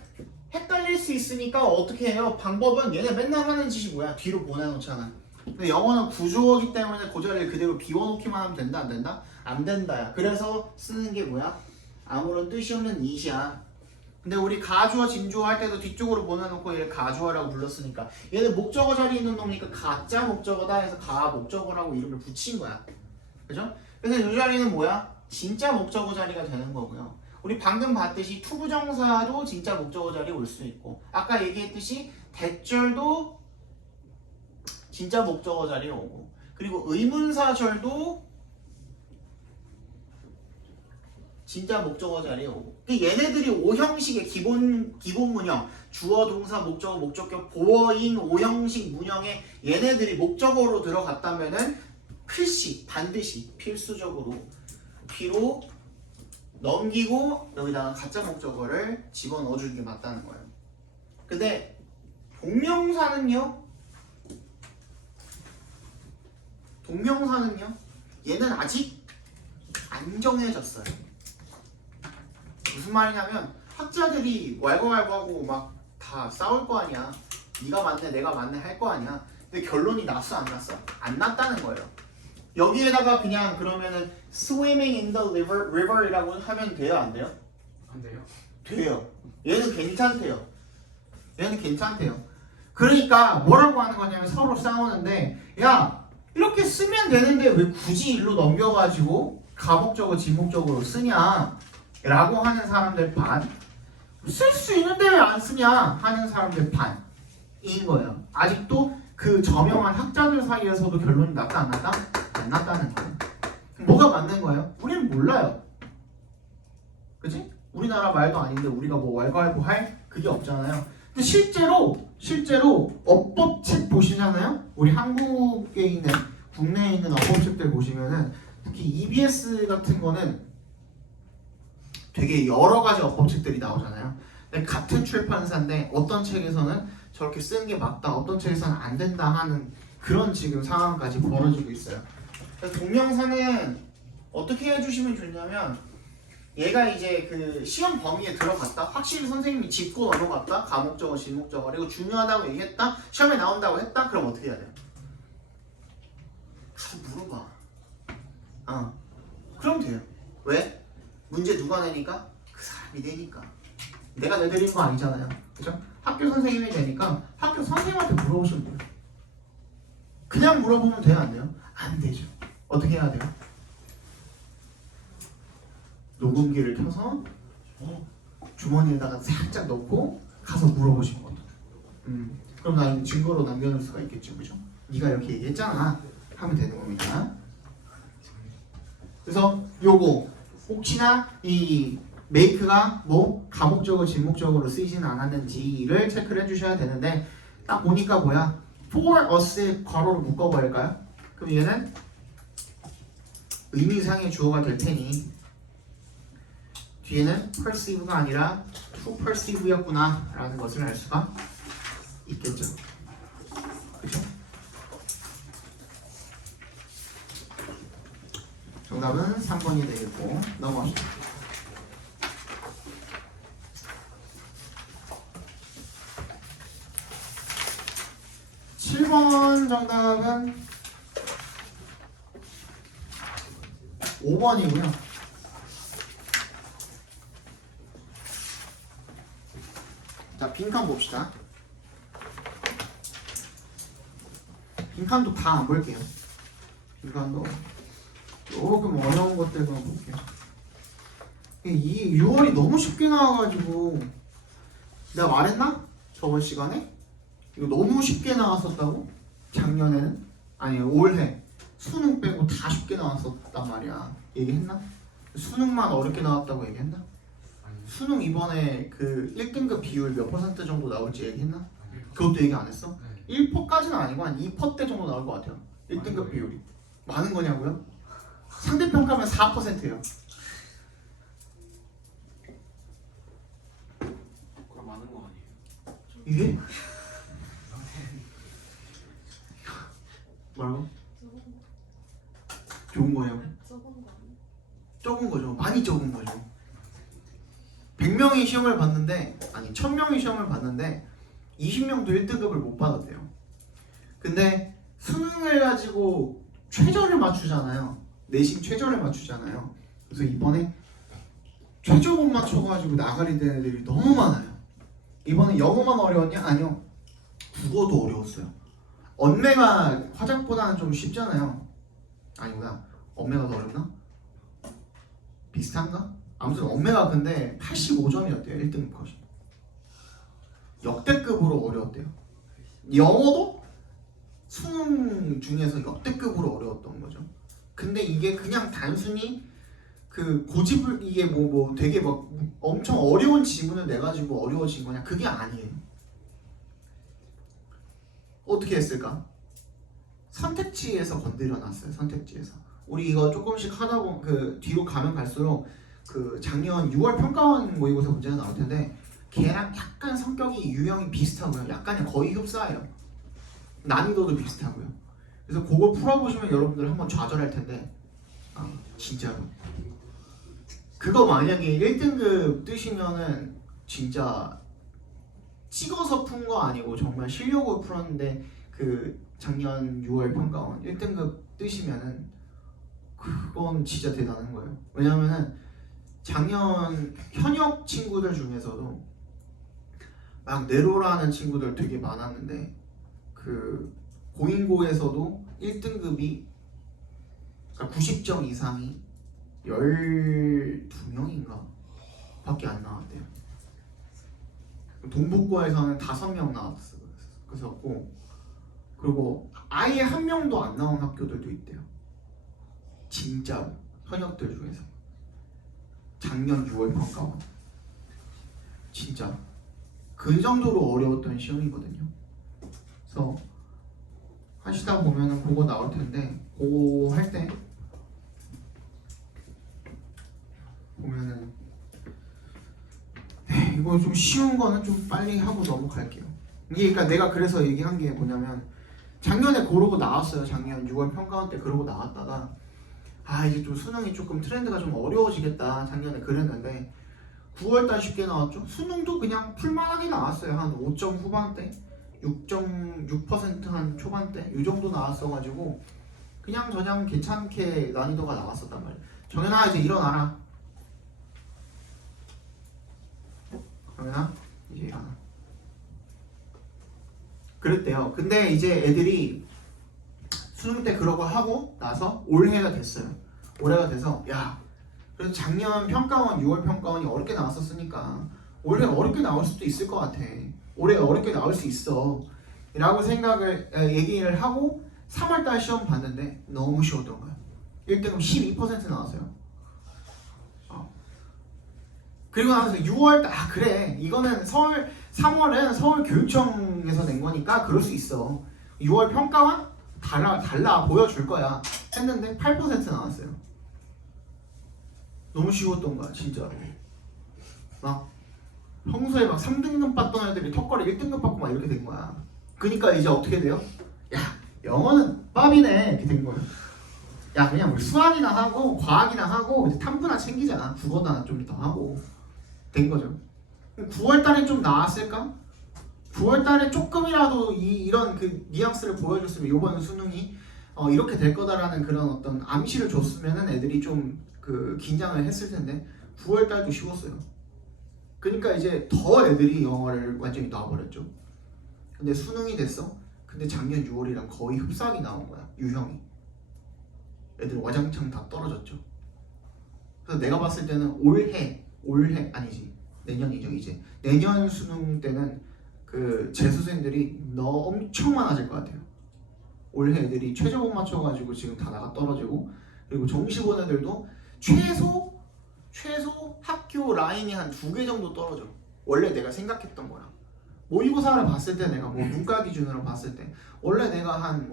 헷갈릴 수 있으니까 어떻게 해요? 방법은 얘네 맨날 하는 짓이 뭐야? 뒤로 보내놓잖아. 근데 영어는 구조어기 때문에 그 자리를 그대로 비워놓기만 하면 된다? 안 된다? 안 된다야. 그래서 쓰는 게 뭐야? 아무런 뜻이 없는 it이야. 근데 우리 가주어, 진주어 할 때도 뒤쪽으로 보내놓고 얘를 가주어라고 불렀으니까 얘는 목적어 자리에 있는 놈이니까 가짜 목적어다 해서 가 목적어라고 이름을 붙인 거야. 그죠? 그래서 이 자리는 뭐야? 진짜 목적어 자리가 되는 거고요. 우리 방금 봤듯이 투부정사도 진짜 목적어 자리에 올 수 있고 아까 얘기했듯이 대절도 진짜 목적어 자리에 오고 그리고 의문사절도 진짜 목적어 자리에 오고 얘네들이 오형식의 기본 문형 주어 동사 목적어 목적격 보어인 오형식 문형에 얘네들이 목적어로 들어갔다면은 필시 반드시 필수적으로 B로 넘기고 여기다가 가짜 목적어를 집어넣어 주는 게 맞다는 거예요. 근데 동명사는요 얘는 아직 안 정해졌어요. 무슨 말이냐면 학자들이 왈가왈부하고 막 다 싸울 거 아니야. 네가 맞네 내가 맞네 할 거 아니야. 근데 결론이 났어 안 났어? 안 났다는 거예요. 여기에다가 그냥 그러면은 swimming in the river이라고 하면 돼요 안 돼요? 안 돼요? 돼요. 얘는 괜찮대요. 그러니까 뭐라고 하는 거냐면 서로 싸우는데 야 이렇게 쓰면 되는데 왜 굳이 일로 넘겨가지고 가목적어 지목적으로 쓰냐 라고 하는 사람들 반 쓸 수 있는데 왜 안 쓰냐 하는 사람들 반인 거예요. 아직도 그 저명한 학자들 사이에서도 결론이 났다 안 났다? 안 났다는 거예요. 뭐가 맞는 거예요? 우리는 몰라요. 그치? 우리나라 말도 아닌데 우리가 뭐 왈가왈부 할 그게 없잖아요. 근데 실제로 어법책 보시잖아요. 우리 한국에 있는 국내에 있는 어법책들 보시면은 특히 EBS 같은 거는 되게 여러 가지 어법책들이 나오잖아요. 근데 같은 출판사인데 어떤 책에서는 저렇게 쓰는 게 맞다, 어떤 책에서는 안 된다 하는 그런 지금 상황까지 벌어지고 있어요. 그래서 동명사는 어떻게 해주시면 좋냐면 얘가 이제 그 시험 범위에 들어갔다, 확실히 선생님이 짚고 넘어갔다, 가목적어, 지목적어, 그리고 중요하다고 얘기했다, 시험에 나온다고 했다, 그럼 어떻게 해야 돼요? 가서 물어봐. 그럼 돼요. 왜? 문제 누가 내니까? 그 사람이 내니까. 내가 내드린 거 아니잖아요. 그죠? 학교 선생님이 되니까 학교 선생님한테 물어보시면 돼요. 그냥 물어보면 돼요? 안 돼요? 안 되죠. 어떻게 해야 돼요? 녹음기를 켜서 주머니에다가 살짝 넣고 가서 물어보신 거죠. 그럼 난 증거로 남겨놓을 수가 있겠죠. 그죠? 네가 이렇게 얘기했잖아 하면 되는 겁니다. 그래서 요거 혹시나 이 make가 뭐 가목적어 지목적으로 쓰이진 않았는지를 체크를 해주셔야 되는데 딱 보니까 뭐야? for us에 괄호로 묶어버릴까요? 그럼 얘는 의미상의 주어가 될 테니 뒤에는 perceive가 아니라 to perceive였구나 라는 것을 알 수가 있겠죠. 그렇죠? 정답은 3번이 되겠고 넘어갑시다. 7번 정답은 5번이고요. 자, 빈칸 봅시다. 빈칸도 다 안 볼게요. 빈칸도 조금 어려운 것들만 볼게요. 이 6월이 너무 쉽게 나와가지고 내가 말했나? 저번 시간에? 이거 너무 쉽게 나왔었다고? 작년에는? 아니 올해 수능 빼고 다 쉽게 나왔었단 말이야. 얘기했나? 수능만 어렵게 나왔다고 얘기했나? 수능 이번에 그 1등급 비율 몇 퍼센트 정도 나올지 얘기했나? 그것도 얘기 안 했어? 1%까지는 아니고 한 2%대 정도 나올 것 같아요. 1등급 비율이. 많은 거냐고요? 상대평가면 4%예요. 그럼 많은 거 아니에요? 이게? 뭐라고? 좋은 거예요. 적은 거 아니야? 적은 거죠. 많이 적은 거죠. 100명이 시험을 봤는데, 아니 1000명이 시험을 봤는데 20명도 1등급을 못 받았대요. 근데 수능을 가지고 최저를 맞추잖아요. 내신 최저를 맞추잖아요. 그래서 이번에 최저 못 맞춰가지고 나가리 된 애들이 너무 많아요. 이번에 영어만 어려웠냐? 아니요. 국어도 어려웠어요. 언매가 화작보다는 좀 쉽잖아요. 아니구나. 언매가 더 어렵나? 비슷한가? 아무튼 엄매가 근데 85점이었대요. 1등급 컷이. 역대급으로 어려웠대요. 영어도 수능 중에서 역대급으로 어려웠던 거죠. 근데 이게 그냥 단순히 그 고집을 이게 뭐 되게 막 엄청 어려운 지문을 내 가지고 어려워진 거냐 그게 아니에요. 어떻게 했을까? 선택지에서 건드려 놨어요. 선택지에서. 우리 이거 조금씩 하다 보면 그 뒤로 가면 갈수록 그 작년 6월 평가원 모의고사 문제가 나올 텐데 걔랑 약간 성격이 유형이 비슷하고요. 약간의 거의 흡사해요. 난이도도 비슷하고요. 그래서 그거 풀어보시면 여러분들 한번 좌절할 텐데 진짜로 그거 만약에 1등급 뜨시면은 진짜 찍어서 푼 거 아니고 정말 실력으로 풀었는데 그 작년 6월 평가원 1등급 뜨시면은 그건 진짜 대단한 거예요. 왜냐면은 작년 현역 친구들 중에서도 막 내로라는 친구들 되게 많았는데 그 고인고에서도 1등급이 그러니까 90점 이상이 12명인가 밖에 안 나왔대요. 동북고에서는 5명 나왔었고 그리고 아예 한 명도 안 나온 학교들도 있대요. 진짜로 현역들 중에서 작년 6월 평가원 진짜 그 정도로 어려웠던 시험이거든요. 그래서 하시다 보면은 그거 나올 텐데 그거 할 때 보면은 이거 좀 쉬운 거는 좀 빨리 하고 넘어갈게요. 이게 그러니까 내가 그래서 얘기한 게 뭐냐면 작년에 그러고 나왔어요. 작년 6월 평가원 때 그러고 나왔다가 이제 좀 수능이 조금 트렌드가 좀 어려워지겠다 작년에 그랬는데 9월달 쉽게 나왔죠. 수능도 그냥 풀만하게 나왔어요. 한 5점 후반대 6.6% 한 초반대 이 정도 나왔어가지고 그냥 저냥 괜찮게 난이도가 나왔었단 말이에요. 정연아 이제 일어나라. 정연아 이제 일어나. 그랬대요. 근데 이제 애들이 수능 때 그러고 하고 나서 올해가 됐어요. 올해가 돼서 그래서 작년 평가원 6월 평가원이 어렵게 나왔었으니까 올해 어렵게 나올 수도 있을 것 같아. 올해 어렵게 나올 수 있어 라고 생각을 얘기를 하고 3월달 시험 봤는데 너무 쉬웠던 거야. 1등급 12% 나왔어요. 그리고 나서 6월달 그래 이거는 3월은 서울교육청에서 낸 거니까 그럴 수 있어. 6월 평가원 달라 보여줄 거야 했는데 8% 나왔어요. 너무 쉬웠던 거야 진짜로. 막 평소에 막 3등급 받던 애들이 턱걸이 1등급 받고 막 이렇게 된 거야. 그니까 이제 어떻게 돼요? 영어는 밥이네 이렇게 된 거예요. 그냥 우리 수학이나 하고 과학이나 하고 이제 탐구나 챙기자. 국어나 좀 더 하고 된 거죠. 9월달에 좀 나았을까? 9월달에 조금이라도 이런 그 뉘앙스를 보여줬으면 이번 수능이 이렇게 될 거다라는 그런 어떤 암시를 줬으면은 애들이 좀 그 긴장을 했을 텐데 9월달도 쉬웠어요. 그러니까 이제 더 애들이 영어를 완전히 놔버렸죠. 근데 수능이 됐어. 근데 작년 6월이랑 거의 흡사하게 나온 거야. 유형이. 애들 와장창 다 떨어졌죠. 그래서 내가 봤을 때는 올해 아니지 내년이죠. 이제 내년 수능 때는 그 재수생들이 엄청 많아질 것 같아요. 올해 애들이 최저 못 맞춰가지고 지금 다 나가 떨어지고 그리고 정시 본 애들도 최소 학교 라인이 한 2개 정도 떨어져. 원래 내가 생각했던 거야. 모의고사를 봤을 때 내가 뭐 문과 기준으로 봤을 때 원래 내가 한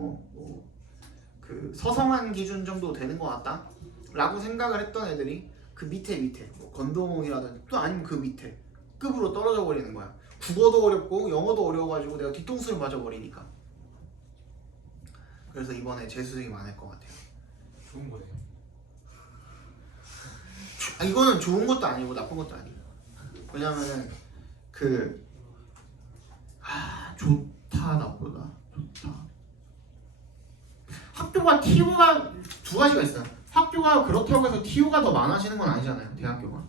그 서성한 기준 정도 되는 것 같다 라고 생각을 했던 애들이 그 밑에 뭐 건동이라든지 또 아니면 그 밑에 급으로 떨어져 버리는 거야. 국어도 어렵고 영어도 어려워가지고 내가 뒤통수를 맞아버리니까. 그래서 이번에 재수생이 많을 것 같아요. 좋은 거네요. 이거는 좋은 것도 아니고 나쁜 것도 아니고 왜냐면은 좋다 나쁘다 좋다. 학교가 TO가 두 가지가 있어요. 학교가 그렇다고 해서 TO가 더 많아지는 건 아니잖아요. 대학교가.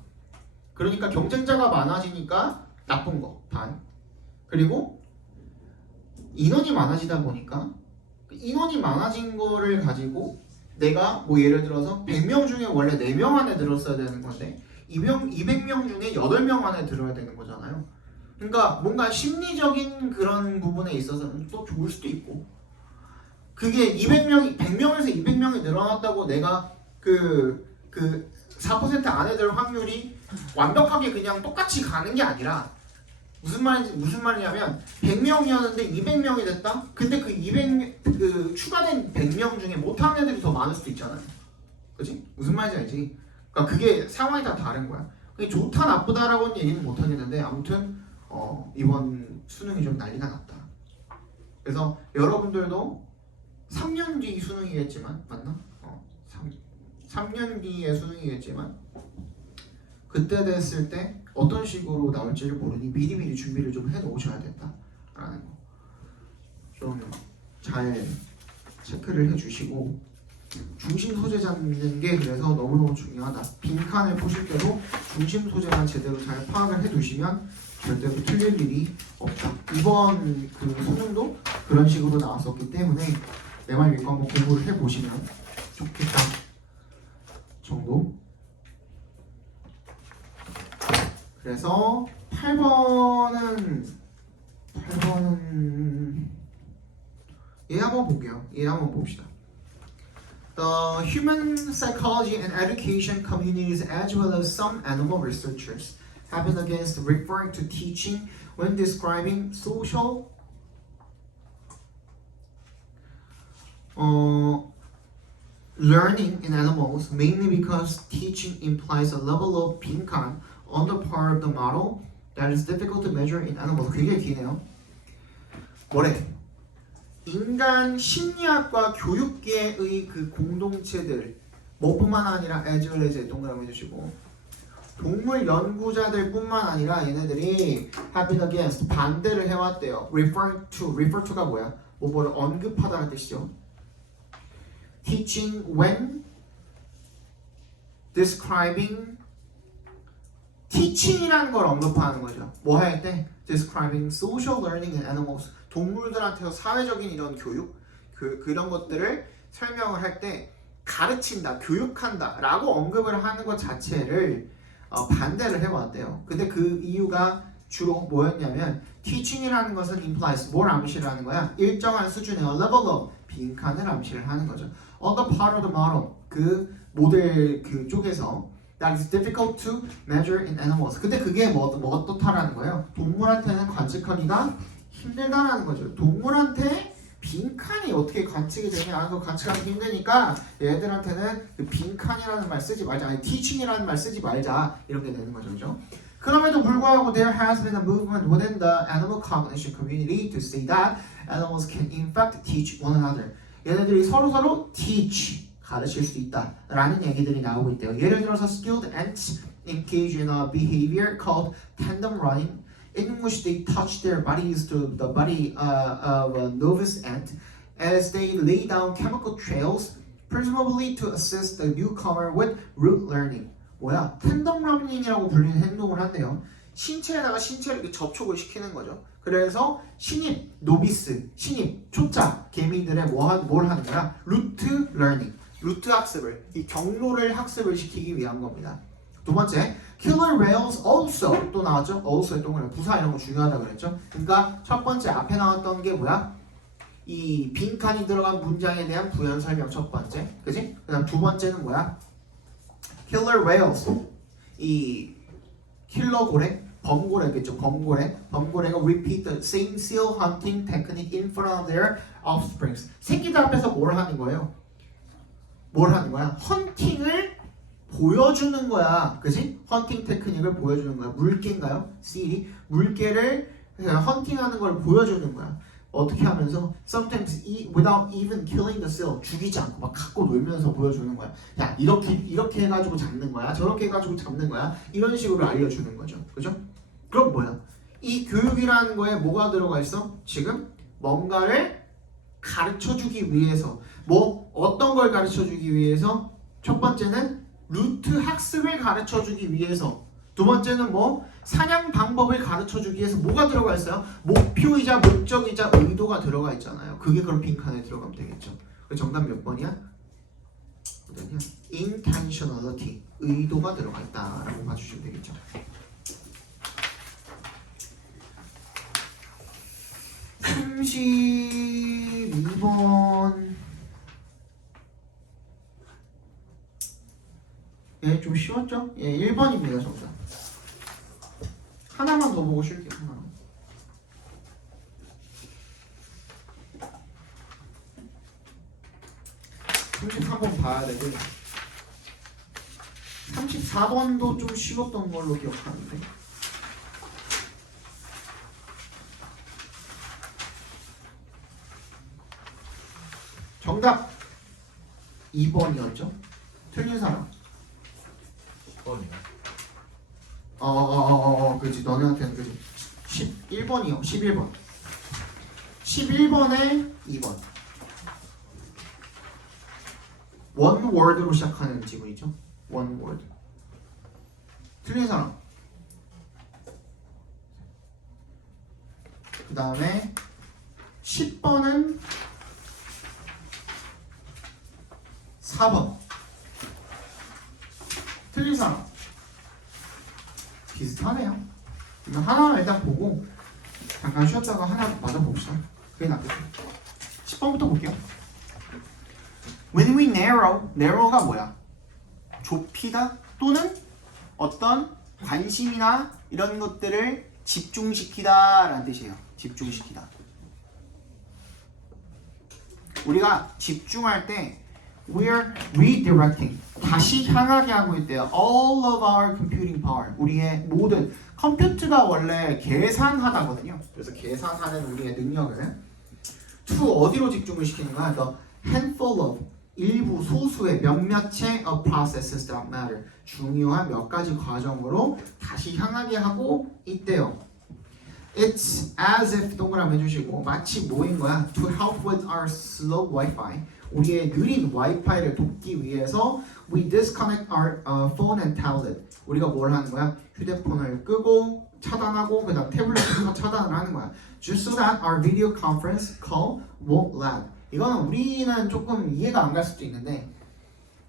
그러니까 경쟁자가 많아지니까 나쁜 거 반. 그리고 인원이 많아지다 보니까 인원이 많아진 거를 가지고 내가 뭐 예를 들어서 100명 중에 원래 4명 안에 들었어야 되는 건데 200명 중에 8명 안에 들어야 되는 거잖아요. 그러니까 뭔가 심리적인 그런 부분에 있어서는 또 좋을 수도 있고, 그게 100명에서 200명이 늘어났다고 내가 그 4% 안에 들 확률이 완벽하게 그냥 똑같이 가는 게 아니라, 무슨 말이냐면 100명이었는데 200명이 됐다? 근데 그 추가된 100명 중에 못하는 애들이 더 많을 수도 있잖아요. 그치? 무슨 말인지 알지? 그러니까 그게 상황이 다 다른 거야. 그게 좋다 나쁘다라고는 얘기는 못 하겠는데, 아무튼 이번 수능이 좀 난리가 났다. 그래서 여러분들도 3년 뒤 수능이겠지만, 맞나? 3년 뒤에 수능이겠지만, 그때 됐을 때 어떤 식으로 나올지를 모르니 미리미리 준비를 좀 해놓으셔야 된다라는 거 좀 잘 체크를 해주시고, 중심 소재 잡는 게 그래서 너무너무 중요하다. 빈칸을 보실 때도 중심 소재만 제대로 잘 파악을 해두시면 절대로 틀릴 일이 없다. 이번 그 수능도 그런 식으로 나왔었기 때문에 내 말 믿고 한번 공부를 해보시면 좋겠다 정도. 그래서 8번은 얘 한번 볼게요. 얘 한번 봅시다. The human psychology and education communities, as well as some animal researchers, have been against referring to teaching when describing social learning in animals, mainly because teaching implies a level of 빈칸 on the part of the model that is difficult to measure in animals. 굉장히 기네요. 뭐래? 인간 심리학과 교육계의 그 공동체들, 뭐뿐만 아니라 as well as 동그라미 해주시고, 동물 연구자들 뿐만 아니라 얘네들이 have been against, 반대를 해왔대요. refer to가 뭐야? 뭐를 언급하다는 뜻이죠. teaching when describing, teaching이라는 걸 언급하는 거죠. 뭐 할 때? describing social learning in animals, 동물들한테서 사회적인 이런 교육, 그런 것들을 설명을 할 때 가르친다, 교육한다 라고 언급을 하는 것 자체를 반대를 해왔대요. 근데 그 이유가 주로 뭐였냐면, teaching이라는 것은 implies, 뭘 암시를 하는 거야? 일정한 수준의 level of, 빈칸을 암시를 하는 거죠. On the part of the model, 그 모델 그 쪽에서 that is difficult to measure in animals. 근데 그게 뭐 어떻다라는 거예요? 동물한테는 관측하기가 힘들다라는 거죠. 동물한테 빈칸이 어떻게 관측이 되냐, 그 관측하기 힘드니까 얘들한테는 그 빈칸이라는 말 쓰지 말자, 아니 teaching이라는 말 쓰지 말자, 이런 게 되는 거죠, 그죠? 그럼에도 불구하고 there has been a movement within the animal cognition community to say that animals can in fact teach one another. 얘네들이 서로 teach, 가르칠 수 있다라는 얘기들이 나오고 있대요. 예를 들어서 skilled ants engage in a behavior called tandem running, in which they touch their bodies to the body of a novice ant as they lay down chemical trails, presumably to assist the newcomer with root learning. 뭐야? 텐덤 러닝이라고 불리는 행동을 한대요. 신체에다가 신체를 이렇게 접촉을 시키는 거죠. 그래서 신입, 노비스, 신입, 초짜, 개미들의 뭘 하는 거야? 루트 러닝, 루트 학습을, 이 경로를 학습을 시키기 위한 겁니다. 두 번째, killer whales also, 또 나왔죠? also의 동그라미, 부사 이런 거 중요하다 그랬죠? 그러니까 첫 번째 앞에 나왔던 게 뭐야? 이 빈칸이 들어간 문장에 대한 부연 설명 첫 번째, 그지? 그다음 두 번째는 뭐야? killer whales, 이 킬러 고래, 범고래겠죠? 범고래가 repeat the same seal hunting technique in front of their offsprings. 새끼들 앞에서 뭘 하는 거예요? 헌팅을 보여주는 거야, 그지? 헌팅 테크닉을 보여주는 거야. 물개인가요? seal이 물개를 헌팅하는 걸 보여주는 거야. 어떻게 하면서? Sometimes without even killing the seal, 죽이지 않고 막 갖고 놀면서 보여주는 거야. 야, 이렇게 해가지고 잡는 거야, 저렇게 해가지고 잡는 거야, 이런 식으로 알려주는 거죠, 그죠? 그럼 뭐야? 이 교육이라는 거에 뭐가 들어가 있어? 지금 뭔가를 가르쳐주기 위해서, 뭐 어떤 걸 가르쳐주기 위해서? 첫 번째는 루트 학습을 가르쳐주기 위해서, 두 번째는 뭐 사냥 방법을 가르쳐주기 위해서 뭐가 들어가 있어요? 목표이자 목적이자 의도가 들어가 있잖아요. 그게 그럼 빈칸에 들어가면 되겠죠. 정답 몇 번이야? intentionality. 의도가 들어가 있다라고 봐주시면 되겠죠. (32번) 예, 좀 쉬웠죠? 예, 1번입니다 정답. 하나만 더 보고 쉴게요. 하나. 33번 봐야 되고 34번도 좀 쉬웠던 걸로 기억하는데 정답 2번이었죠? 틀린 사람 10번이요. 그렇지 너네한테는 그지 11번이요 11번 11번에 2번 one word로 시작하는 지문이죠 one word 틀린 사람 그 다음에 10번은 4번 틀린 사람 비슷하네요. 하나만 일단 보고 잠깐 쉬었다가 하나 맞아봅시다. 그게 낫겠죠. 10번부터 볼게요. When we narrow가 뭐야? 좁히다 또는 어떤 관심이나 이런 것들을 집중시키다 라는 뜻이에요. 집중시키다. 우리가 집중할 때 we're redirecting 다시 향하게 하고 있대요. All of our computing power 우리의 모든 컴퓨터가 원래 계산하다거든요. 그래서 계산하는 우리의 능력을 to 어디로 집중을 시키는 거야? The handful of 일부 소수의 몇몇의 of processes that matter 중요한 몇 가지 과정으로 다시 향하게 하고 있대요. It's as if 동그라미 해주시고 마치 뭐인 거야? To help with our slow Wi-Fi 우리의 느린 와이파이를 돕기 위해서 we disconnect our phone and tablet 우리가 뭘 하는 거야? 휴대폰을 끄고 차단하고 그 다음 태블릿에서 차단을 하는 거야 just so that our video conference call won't lag 이거는 우리는 조금 이해가 안 갈 수도 있는데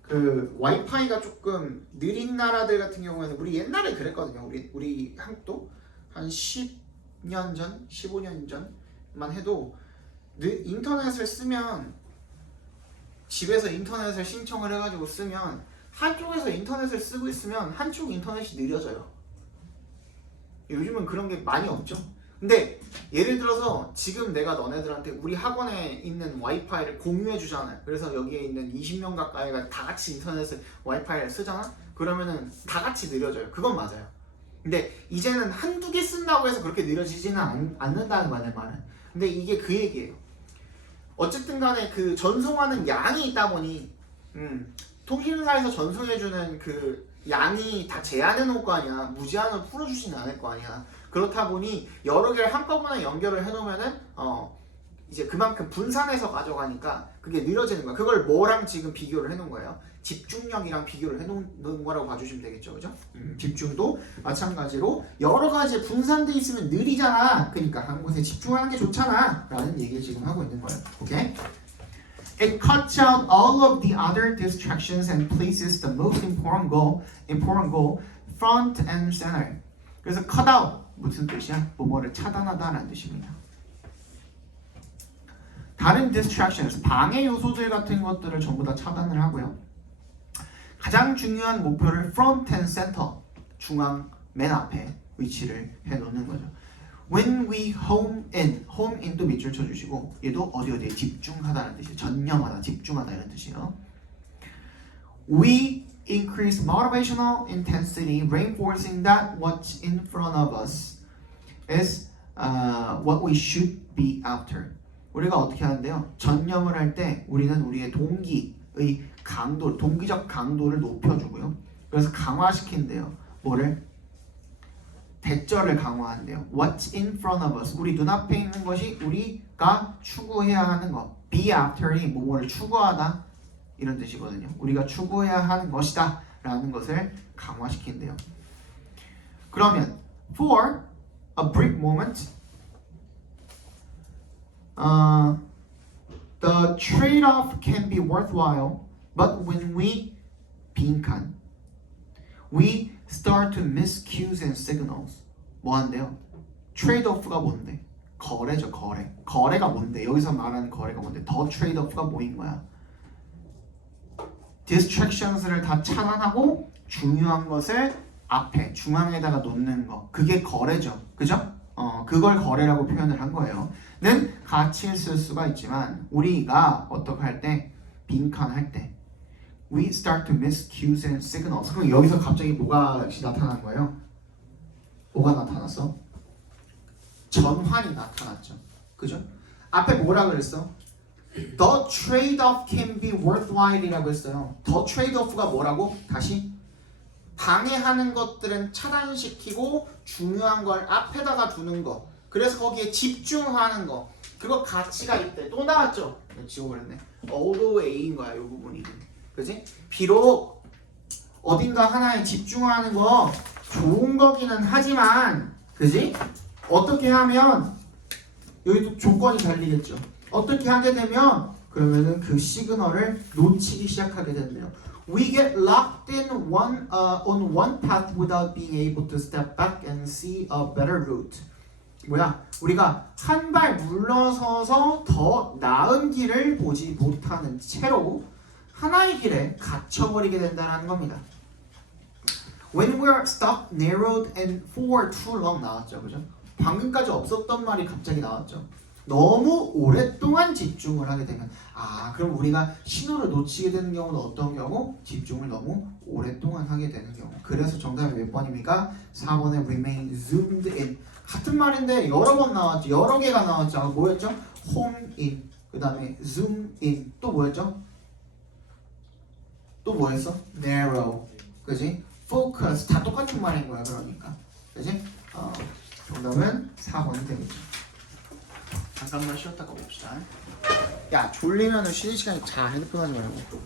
그 와이파이가 조금 느린 나라들 같은 경우에는 우리 옛날에 그랬거든요 우리 한국도 한 10년 전, 15년 전만 해도 인터넷을 쓰면 집에서 인터넷을 신청을 해가지고 쓰면 한쪽에서 인터넷을 쓰고 있으면 한쪽 인터넷이 느려져요. 요즘은 그런 게 많이 없죠. 근데 예를 들어서 지금 내가 너네들한테 우리 학원에 있는 와이파이를 공유해 주잖아요. 그래서 여기에 있는 20명 가까이가 다 같이 인터넷을 와이파이를 쓰잖아? 그러면은 다 같이 느려져요. 그건 맞아요. 근데 이제는 한두 개 쓴다고 해서 그렇게 느려지지는 않는다는 거야 내 말은. 근데 이게 그 얘기예요. 어쨌든 간에 그 전송하는 양이 있다 보니 통신사에서 전송해주는 그 양이 다 제한해 놓을 거 아니야. 무제한으로 풀어주지는 않을 거 아니야. 그렇다 보니 여러 개를 한꺼번에 연결을 해놓으면은 이제 그만큼 분산해서 가져가니까 그게 느려지는 거야. 그걸 뭐랑 지금 비교를 해놓은 거예요? 집중력이랑 비교를 해놓는 거라고 봐주시면 되겠죠, 그죠? 집중도 마찬가지로 여러 가지 분산돼 있으면 느리잖아. 그러니까 한 곳에 집중하는 게 좋잖아. 라는 얘기를 지금 하고 있는 거예요. 오케이? It cuts out all of the other distractions and places the most important goal front and center. 그래서 cut out 무슨 뜻이야? 뭐뭐를 차단하다라는 뜻입니다. 다른 distractions, 방해 요소들 같은 것들을 전부 다 차단을 하고요. 가장 중요한 목표를 front and center, 중앙 맨 앞에 위치를 해놓는 거죠. When we home in도 밑줄 쳐주시고 얘도 어디에 집중하다는 뜻이에요. 전념하다, 집중하다 이런 뜻이에요. We increase motivational intensity, reinforcing that what's in front of us is what we should be after. 우리가 어떻게 하는데요? 전념을 할 때 우리는 우리의 동기의 강도, 동기적 강도를 높여주고요. 그래서 강화시킨대요. 뭐를? 대절을 강화한대요. What's in front of us? 우리 눈앞에 있는 것이 우리가 추구해야 하는 것. Be after이 뭐뭐를 추구하다 이런 뜻이거든요. 우리가 추구해야 하는 것이다 라는 것을 강화시킨대요. 그러면 for a brief moment the trade-off can be worthwhile, but when we 빈칸 We start to miss cues and signals. 뭐 한대요? 트레이드-오프가 뭔데? 거래죠, 거래. 거래가 뭔데? 여기서 말하는 거래가 뭔데? 더 트레이드-오프가 뭐인 거야? distractions를 다 차단하고 중요한 것을 앞에 중앙에다가 놓는 거. 그게 거래죠. 그죠? 그걸 거래라고 표현을 한 거예요. 는 같이 쓸 수가 있지만 우리가 어떻게 할 때? 빈칸할 때 We start to miss cues and signals. 그럼 여기서 갑자기 뭐가 나타난 거예요? 뭐가 나타났어? 전환이 나타났죠. 그죠? 앞에 뭐라 그랬어? The trade-off can be worthwhile이라고 했어요. The trade-off가 뭐라고? 다시 방해하는 것들은 차단시키고 중요한 걸 앞에다가 두는 거. 그래서 거기에 집중하는 거. 그거 가치가 있대. 또 나왔죠? 지워버렸네. Although A인 거야, 이 부분이. 그지? 비록 어딘가 하나에 집중하는 거 좋은 거기는 하지만, 그지? 어떻게 하면 여기도 조건이 달리겠죠. 어떻게 하게 되면 그러면은 그 시그널을 놓치기 시작하게 된대요. We get locked in on one path without being able to step back and see a better route. 뭐야? 우리가 한 발 물러서서 더 나은 길을 보지 못하는 채로 하나의 길에 갇혀버리게 된다는 겁니다. When we are stuck, narrowed, and for too long 나왔죠, 그죠? 방금까지 없었던 말이 갑자기 나왔죠. 너무 오랫동안 집중을 하게 되면 그럼 우리가 신호를 놓치게 되는 경우는 어떤 경우? 집중을 너무 오랫동안 하게 되는 경우. 그래서 정답이 몇 번입니까? 4번에 remain zoomed in. 같은 말인데 여러 번 나왔죠. 여러 개가 나왔죠. 뭐였죠? home in. 그 다음에 zoom in. 또 뭐였죠? 또 뭐였어? narrow. 그지? focus. 다 똑같은 말인 거야. 그러니까. 그지? 정답은 4번이 되겠죠. 잠깐만 쉬었다가 봅시다. 야, 졸리면은 쉬는 시간에 자. 핸드폰 하지 말고.